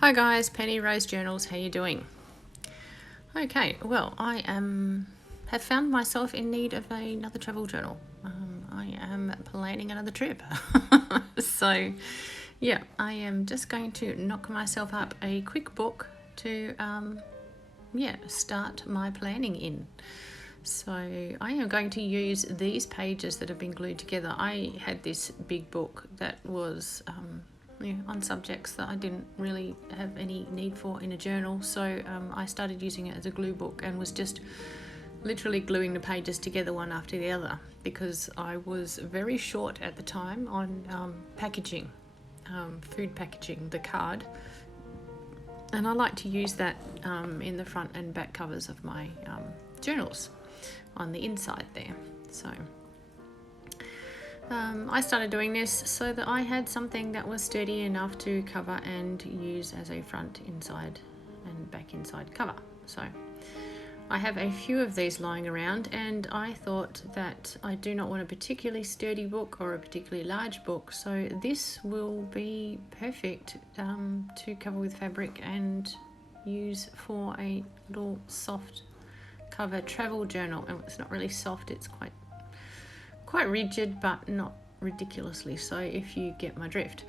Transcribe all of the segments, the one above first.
Hi guys, Penny Rose Journals, how you doing? Okay, well, have found myself in need of another travel journal. I am planning another trip. So, yeah, I am just going to knock myself up a quick book to, start my planning in. So I am going to use these pages that have been glued together. I had this big book that was on subjects that I didn't really have any need for in a journal, so I started using it as a glue book and was just literally gluing the pages together one after the other because I was very short at the time on packaging, food packaging, the card, and I like to use that in the front and back covers of my journals on the inside there. So I started doing this so that I had something that was sturdy enough to cover and use as a front, inside and back inside cover. So I have a few of these lying around, and I thought that I do not want a particularly sturdy book or a particularly large book, so this will be perfect to cover with fabric and use for a little soft cover travel journal. And it's not really soft, it's quite rigid, but not ridiculously so, if you get my drift.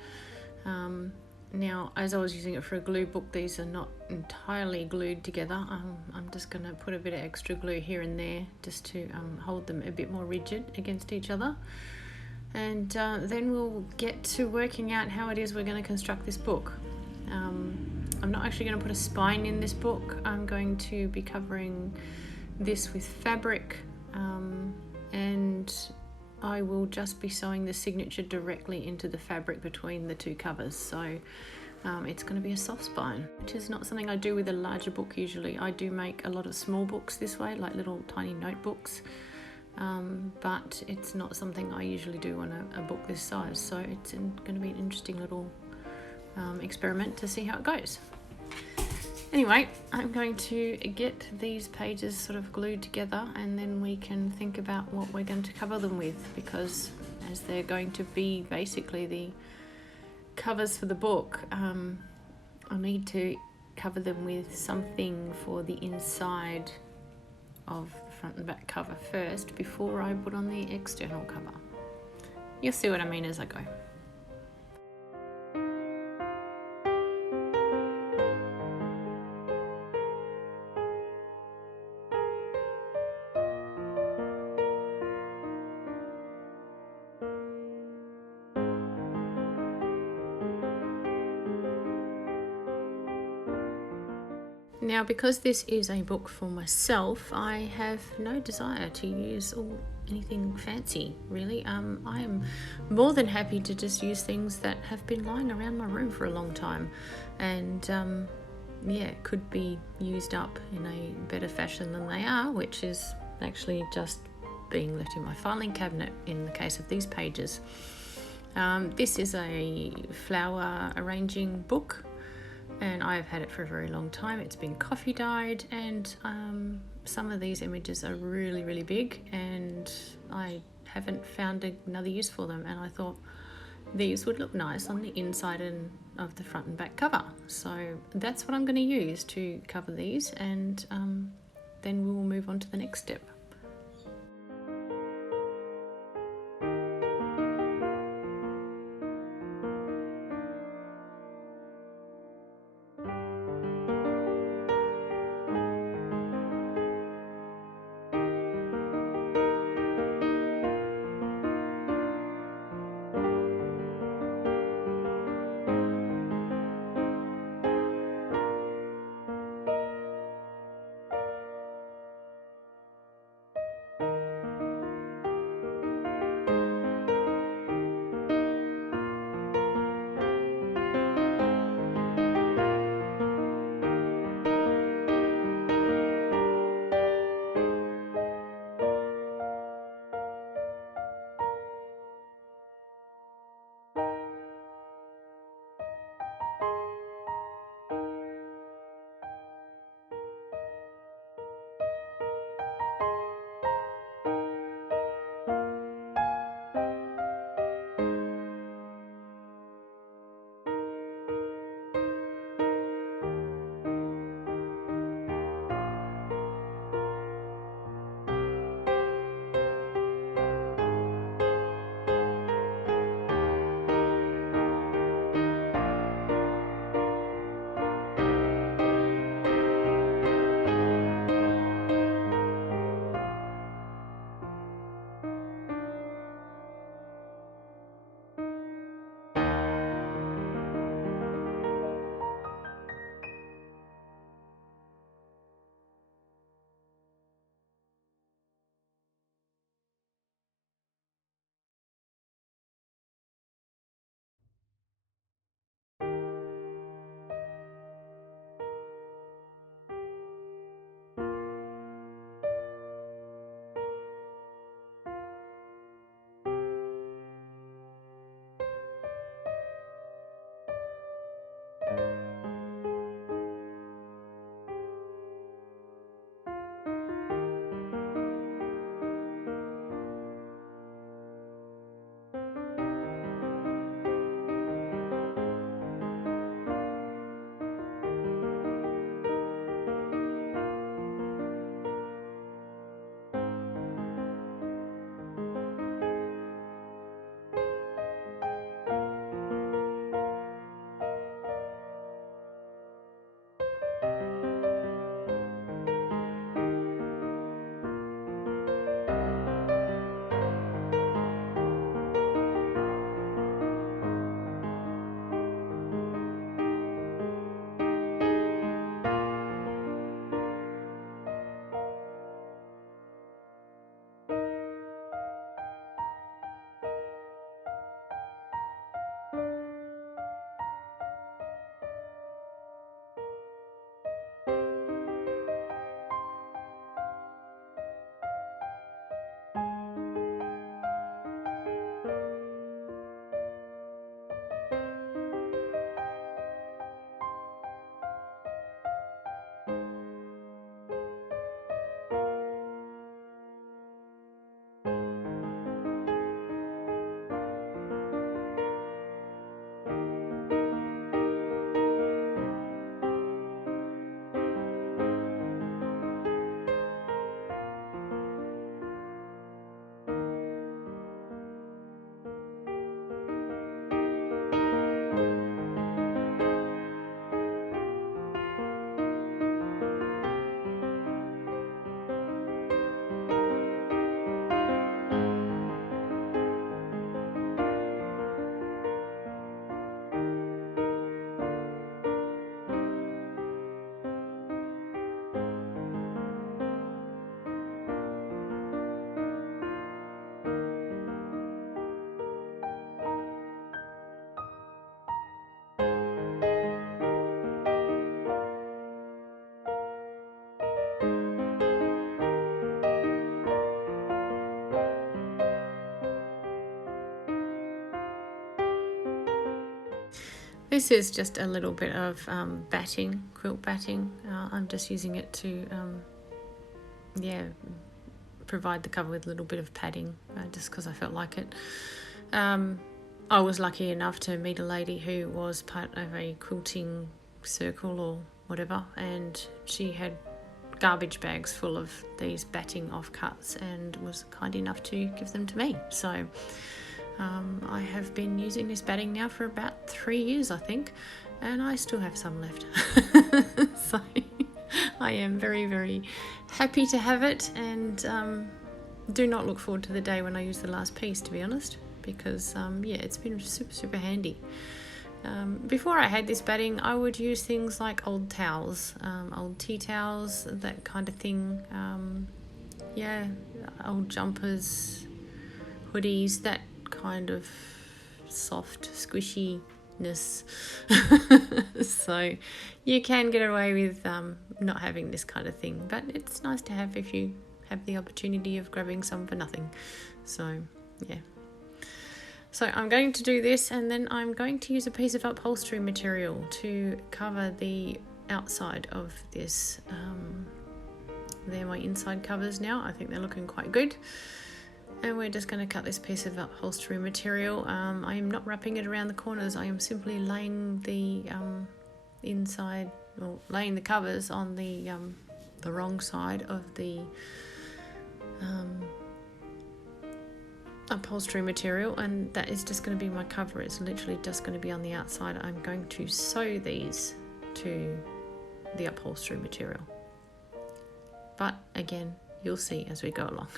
Now, as I was using it for a glue book, these are not entirely glued together. I'm just going to put a bit of extra glue here and there just to hold them a bit more rigid against each other. And then we'll get to working out how it is we're going to construct this book. I'm not actually going to put a spine in this book. I'm going to be covering this with fabric, and I will just be sewing the signature directly into the fabric between the two covers. So it's going to be a soft spine, which is not something I do with a larger book usually. I do make a lot of small books this way, like little tiny notebooks, but it's not something I usually do on a book this size. So it's going to be an interesting little experiment to see how it goes. Anyway, I'm going to get these pages sort of glued together, and then we can think about what we're going to cover them with, because as they're going to be basically the covers for the book, I need to cover them with something for the inside of the front and back cover first before I put on the external cover. You'll see what I mean as I go. Now, because this is a book for myself, I have no desire to use anything fancy, really. I am more than happy to just use things that have been lying around my room for a long time, and could be used up in a better fashion than they are, which is actually just being left in my filing cabinet in the case of these pages. This is a flower arranging book, and I've had it for a very long time. It's been coffee dyed, and some of these images are really, really big, and I haven't found another use for them, and I thought these would look nice on the inside and of the front and back cover. So that's what I'm going to use to cover these, and then we will move on to the next step. This is just a little bit of batting, quilt batting. I'm just using it to, provide the cover with a little bit of padding, just because I felt like it. I was lucky enough to meet a lady who was part of a quilting circle or whatever, and she had garbage bags full of these batting offcuts and was kind enough to give them to me. So I have been using this batting now for about 3 years, I think, and I still have some left. So I am very, very happy to have it, and do not look forward to the day when I use the last piece, to be honest, because it's been super, super handy. Before I had this batting, I would use things like old towels, old tea towels, that kind of thing. Old jumpers, hoodies, that kind of soft squishiness. So you can get away with not having this kind of thing, but it's nice to have if you have the opportunity of grabbing some for nothing. So yeah. So I'm going to do this, and then I'm going to use a piece of upholstery material to cover the outside of this. They're my inside covers now. I think they're looking quite good. And we're just going to cut this piece of upholstery material. I am not wrapping it around the corners. I am simply laying the laying the covers on the wrong side of the upholstery material, and that is just going to be my cover. It's literally just going to be on the outside. I'm going to sew these to the upholstery material, but again, you'll see as we go along.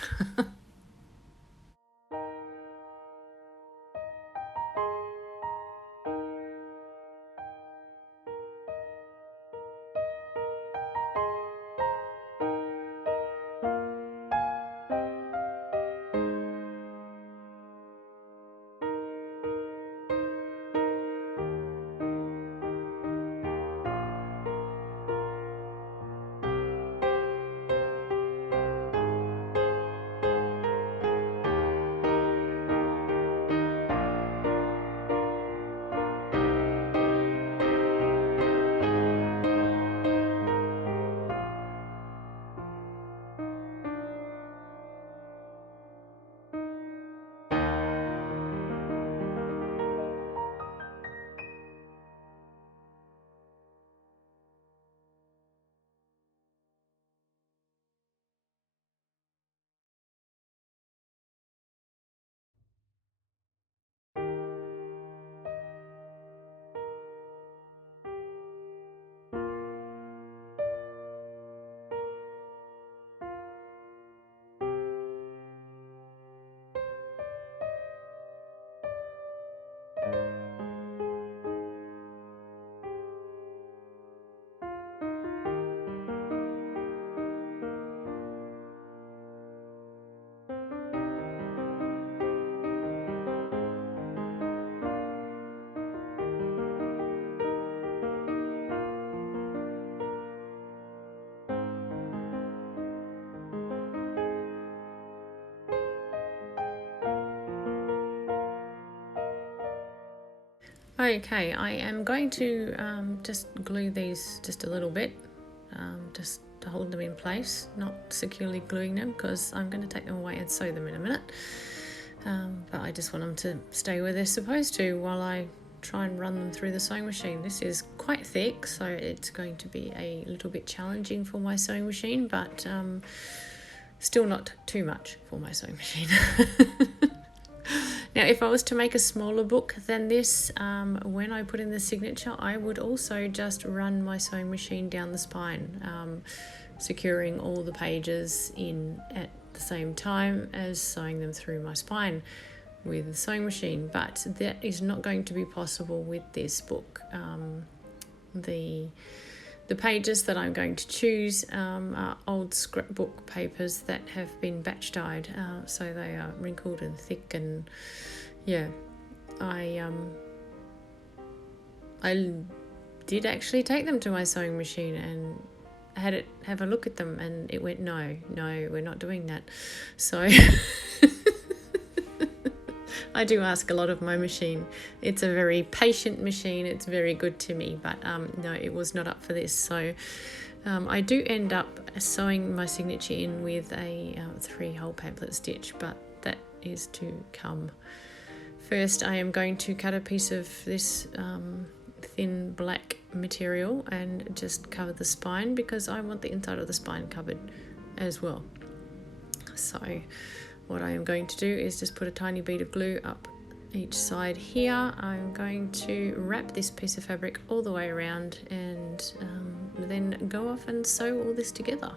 Okay, I am going to just glue these just a little bit, just to hold them in place, not securely gluing them, because I'm going to take them away and sew them in a minute. But I just want them to stay where they're supposed to while I try and run them through the sewing machine. This is quite thick, so it's going to be a little bit challenging for my sewing machine, but still not too much for my sewing machine. Now, if I was to make a smaller book than this, when I put in the signature, I would also just run my sewing machine down the spine, securing all the pages in at the same time as sewing them through my spine with the sewing machine. But that is not going to be possible with this book. The pages that I'm going to choose are old scrapbook papers that have been batch dyed, so they are wrinkled and thick, and yeah, I did actually take them to my sewing machine and had it have a look at them, and it went, no, we're not doing that. So I do ask a lot of my machine. It's a very patient machine. It's very good to me, but no, it was not up for this. So I do end up sewing my signature in with a 3-hole pamphlet stitch, but that is to come. First, I am going to cut a piece of this thin black material and just cover the spine, because I want the inside of the spine covered as well. So what I am going to do is just put a tiny bead of glue up each side here. I'm going to wrap this piece of fabric all the way around and then go off and sew all this together.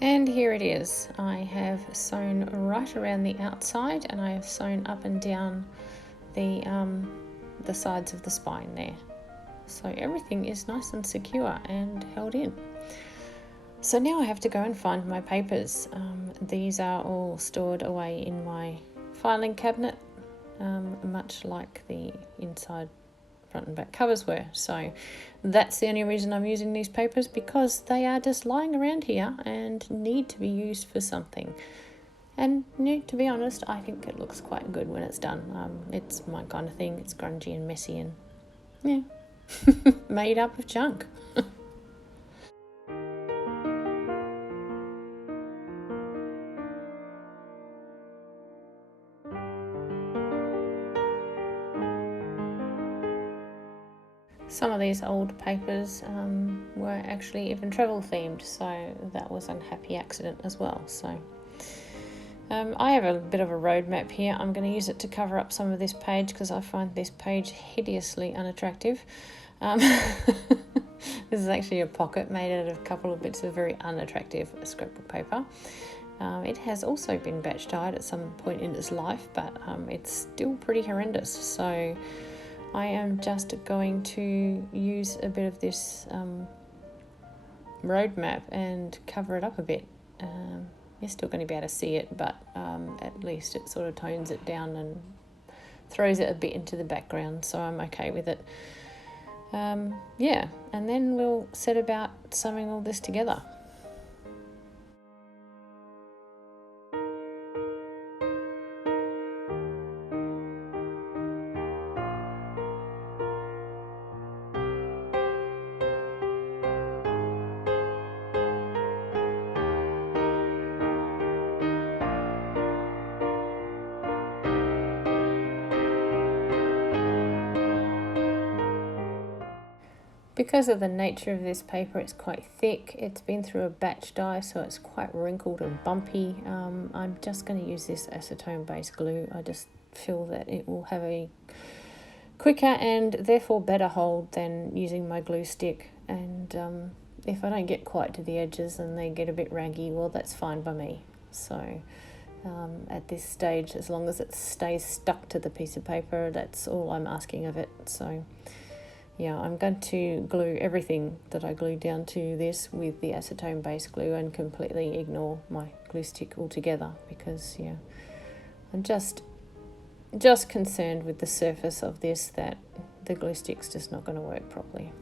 And here it is. I have sewn right around the outside, and I have sewn up and down the sides of the spine there. So everything is nice and secure and held in. So now I have to go and find my papers. These are all stored away in my filing cabinet, much like the inside front and back covers were. So that's the only reason I'm using these papers, because they are just lying around here and need to be used for something. And to be honest, I think it looks quite good when it's done. It's my kind of thing. It's grungy and messy and yeah, made up of junk. Some of these old papers were actually even travel themed, so that was an happy accident as well. So I have a bit of a road map here. I'm going to use it to cover up some of this page, because I find this page hideously unattractive. This is actually a pocket made out of a couple of bits of very unattractive scrapbook paper. It has also been batch dyed at some point in its life, but it's still pretty horrendous. So I am just going to use a bit of this road map and cover it up a bit. You're still going to be able to see it, but at least it sort of tones it down and throws it a bit into the background, so I'm okay with it. Yeah, and then we'll set about sewing all this together. Because of the nature of this paper, it's quite thick. It's been through a batch dye, so it's quite wrinkled and bumpy. I'm just going to use this acetone-based glue. I just feel that it will have a quicker and therefore better hold than using my glue stick. And if I don't get quite to the edges and they get a bit raggy, well, that's fine by me. So at this stage, as long as it stays stuck to the piece of paper, that's all I'm asking of it. So yeah, I'm going to glue everything that I glued down to this with the acetone base glue and completely ignore my glue stick altogether, because yeah, I'm just concerned with the surface of this, that the glue stick's just not going to work properly.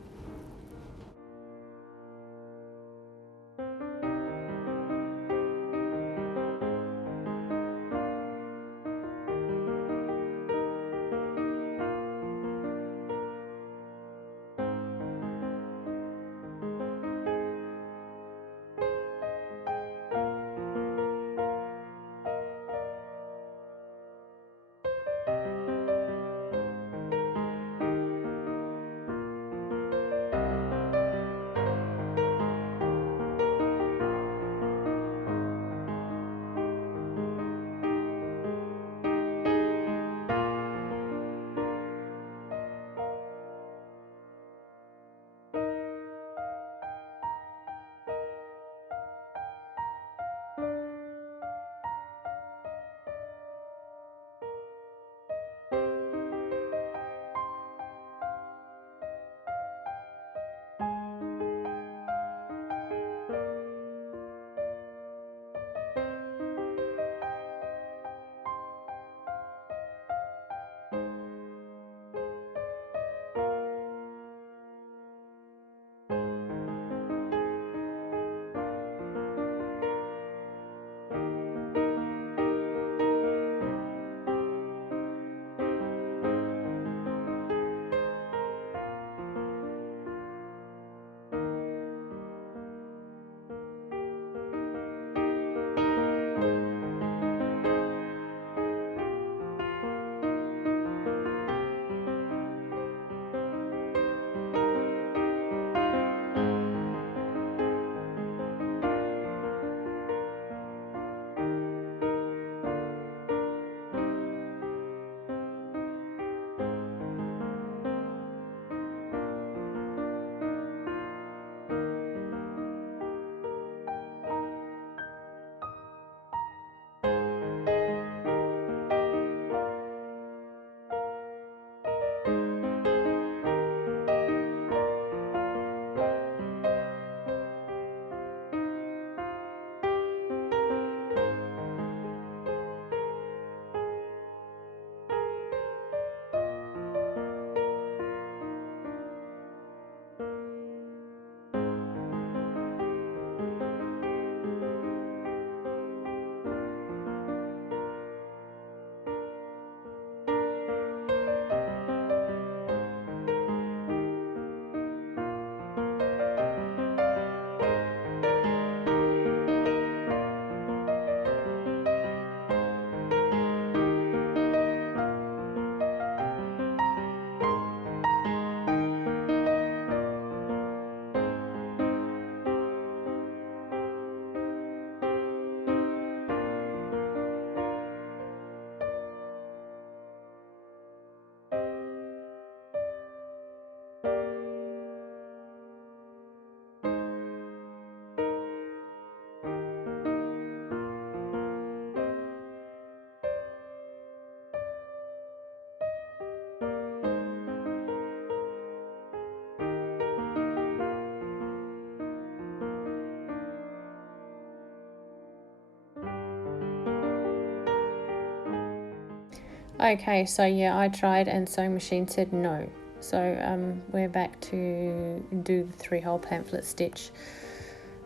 Okay, so yeah, I tried and sewing machine said no. So we're back to do the 3-hole pamphlet stitch,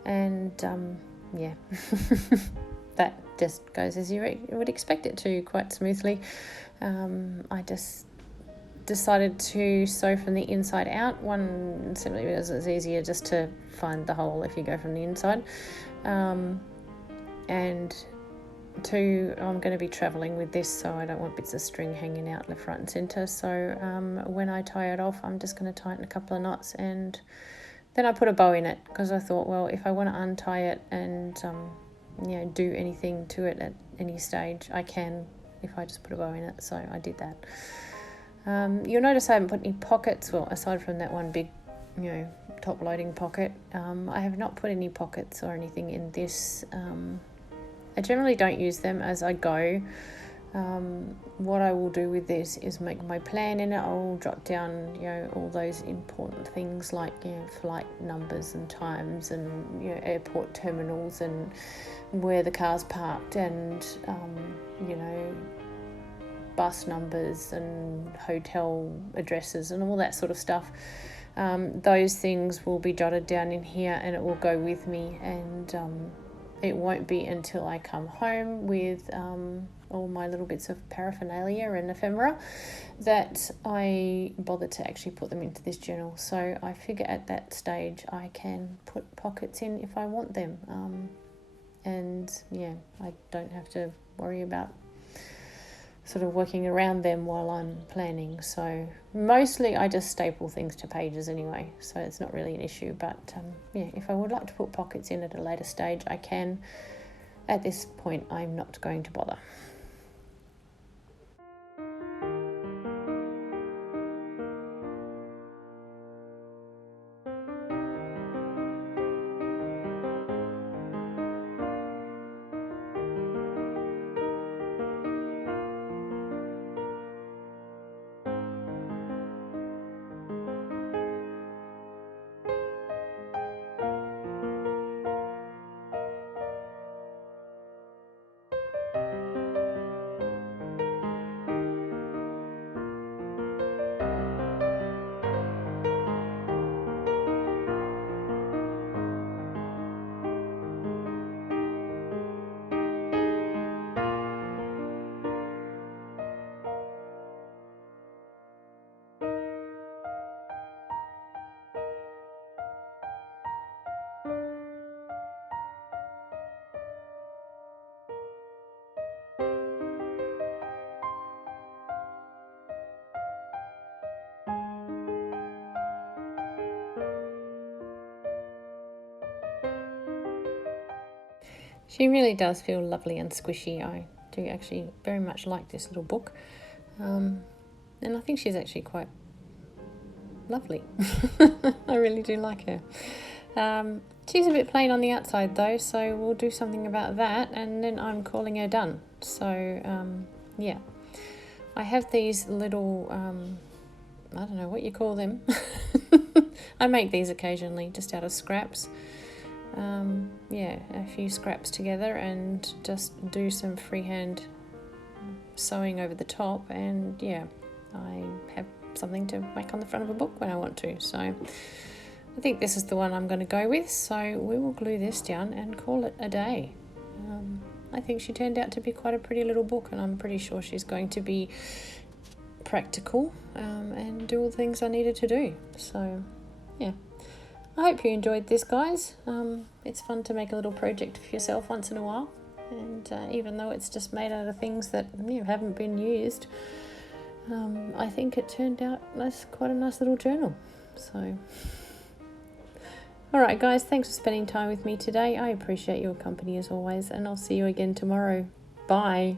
and yeah, that just goes as you would expect it to, quite smoothly. I just decided to sew from the inside out, one simply because it's easier just to find the hole if you go from the inside, and two, I'm going to be travelling with this, so I don't want bits of string hanging out left, right and centre. So when I tie it off, I'm just going to tighten a couple of knots, and then I put a bow in it, because I thought, well, if I want to untie it and do anything to it at any stage, I can if I just put a bow in it. So I did that. You'll notice I haven't put any pockets, well, aside from that one big top loading pocket. I have not put any pockets or anything in this. I generally don't use them as I go. What I will do with this is make my plan in it. I'll jot down, all those important things like, flight numbers and times and, airport terminals and where the car's parked and, bus numbers and hotel addresses and all that sort of stuff. Those things will be jotted down in here, and it will go with me, and it won't be until I come home with all my little bits of paraphernalia and ephemera that I bother to actually put them into this journal. So I figure at that stage I can put pockets in if I want them. I don't have to worry about sort of working around them while I'm planning. So mostly I just staple things to pages anyway, so it's not really an issue. But if I would like to put pockets in at a later stage, I can. At this point, I'm not going to bother. She really does feel lovely and squishy. I do actually very much like this little book. And I think she's actually quite lovely. I really do like her. She's a bit plain on the outside though, so we'll do something about that, and then I'm calling her done. So, I have these little, I don't know what you call them. I make these occasionally just out of scraps. A few scraps together and just do some freehand sewing over the top, and I have something to make on the front of a book when I want to. So I think this is the one I'm going to go with, so we will glue this down and call it a day. I think she turned out to be quite a pretty little book, and I'm pretty sure she's going to be practical and do all the things I needed to do. So I hope you enjoyed this, guys. It's fun to make a little project for yourself once in a while, and even though it's just made out of things that haven't been used, I think it turned out quite a nice little journal. So alright guys, thanks for spending time with me today. I appreciate your company as always, and I'll see you again tomorrow. Bye.